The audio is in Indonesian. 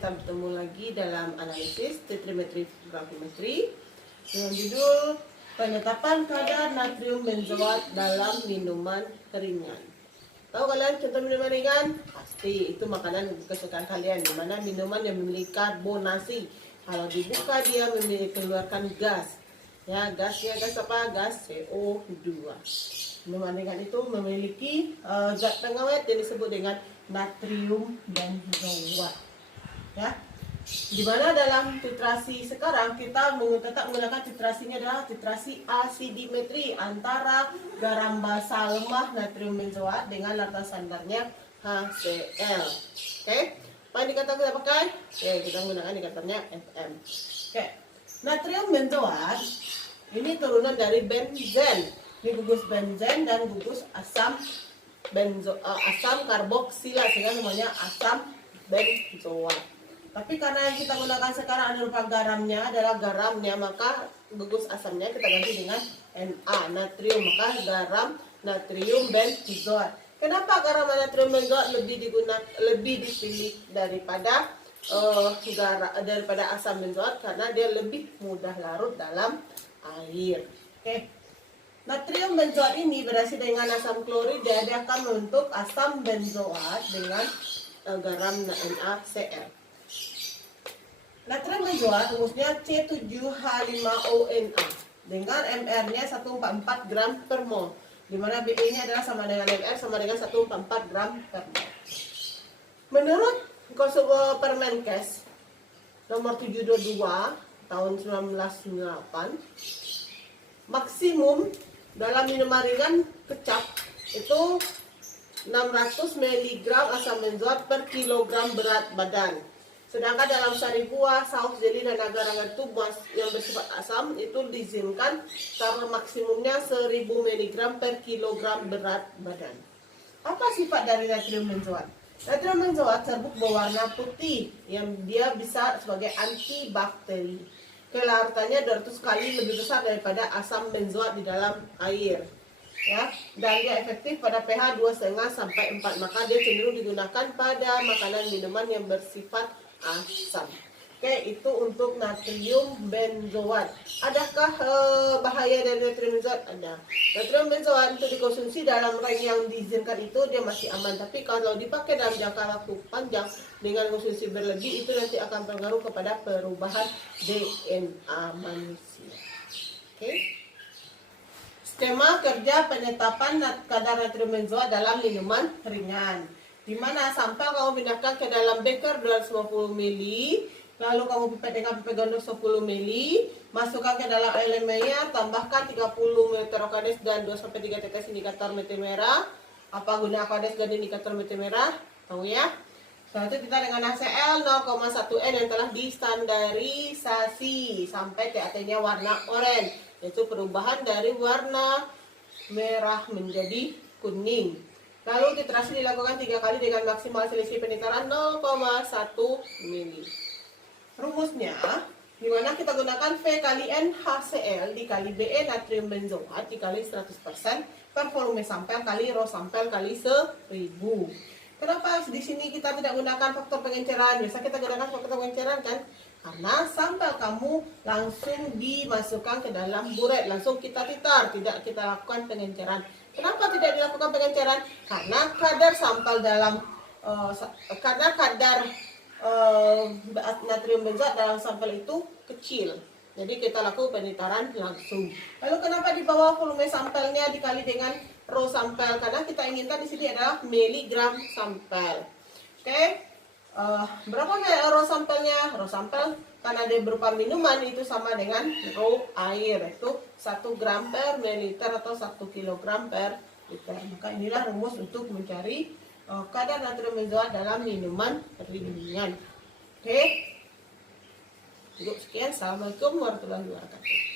kita bertemu lagi dalam analisis tetrimetri gravimetri dengan judul penetapan kadar natrium benzoat dalam minuman ringan. Tahu kalian contoh minuman ringan? Pasti itu makanan kesukaan kalian, di mana minuman yang memiliki karbonasi. Kalau dibuka dia mengeluarkan gas. Ya, gasnya gas apa? Gas CO2. Minuman ringan itu memiliki zat pengawet yang disebut dengan natrium benzoat. Ya, dimana dalam titrasi sekarang kita tetap menggunakan titrasinya adalah titrasi asidimetri antara garam basa lemah natrium benzoat dengan larut standarnya HCl. Oke, apa indikator kita pakai? Oke, kita menggunakan indikatornya FM. Oke, natrium benzoat ini turunan dari benzen. Ini gugus benzen dan gugus asam karboksila, sehingga namanya asam benzoat. Tapi karena yang kita gunakan sekarang adalah garamnya, maka gugus asamnya kita ganti dengan Na, natrium, maka garam natrium benzoat. Kenapa garam natrium benzoat lebih dipilih daripada asam benzoat? Karena dia lebih mudah larut dalam air. Oke. Natrium benzoat ini bereaksi dengan asam klorida, dia akan membentuk asam benzoat dengan garam NaCl. Natrium benzoat rumusnya C7H5ONa dengan MR-nya 144 gram per mol, di mana BE-nya adalah sama dengan MR sama dengan 144 gram per mol. Menurut Permenkes nomor 722 tahun 1998, maksimum dalam minuman ringan kecap itu 600 mg asam benzoat per kilogram berat badan. Sedangkan dalam sari buah, saus, jeli, dan agar-agar itu yang bersifat asam itu diizinkan karena maksimumnya 1000 mg per kilogram berat badan. Apa sifat dari natrium benzoat? Natrium benzoat serbuk berwarna putih yang dia bisa sebagai antibakteri. Kelarutannya 200 kali lebih besar daripada asam benzoat di dalam air. Ya, dan dia efektif pada pH 2,5 sampai 4, maka dia cenderung digunakan pada makanan minuman yang bersifat asam. Oke, itu untuk natrium benzoat. Adakah bahaya dari natrium benzoat? Ada. Natrium benzoat untuk dikonsumsi dalam range yang diizinkan itu dia masih aman, tapi kalau dipakai dalam jangka waktu panjang dengan konsumsi berlebih itu nanti akan berpengaruh kepada perubahan DNA manusia. Oke. Skema kerja penetapan kadar natrium benzoat dalam minuman ringan. Di mana sampel kamu pindahkan ke dalam beker 250 ml, lalu kamu pipet dengan pipet gandum 10 ml, masukkan ke dalam air lemnya, tambahkan 30 ml Aquades dan 2-3 tetes indikator mete merah. Apa guna Aquades dan indikator mete merah? Tahu ya? Setelah itu kita dengan HCl 0,1 N yang telah distandarisasi sampai TAT-nya warna oranye, yaitu perubahan dari warna merah menjadi kuning. Lalu titrasi dilakukan 3 kali dengan maksimal selisih penitaran 0,1 ml. Rumusnya, di mana kita gunakan V kali N HCl dikali BE natrium benzoat dikali 100% per volume sampel kali rho sampel kali 1000. Kenapa di sini kita tidak gunakan faktor pengenceran? Biasa kita gunakan faktor pengenceran kan? Karena sampel kamu langsung dimasukkan ke dalam buret, langsung kita titar, tidak kita lakukan pengenceran. Kenapa tidak dilakukan pengenceran? Karena kadar sampel dalam kadar natrium benzoat dalam sampel itu kecil. Jadi kita lakukan penitaran langsung. Lalu kenapa di bawah volume sampelnya dikali dengan rho sampel? Karena kita inginkan di sini adalah miligram sampel. Oke. Berapa rho sampelnya? Rho sampel karena dia berupa minuman itu sama dengan rho air, itu 1 gram per mililiter atau 1 kilogram per liter. Maka inilah rumus untuk mencari kadar natrium benzoat dalam minuman ringan. Oke. Cukup sekian. Assalamualaikum warahmatullahi wabarakatuh.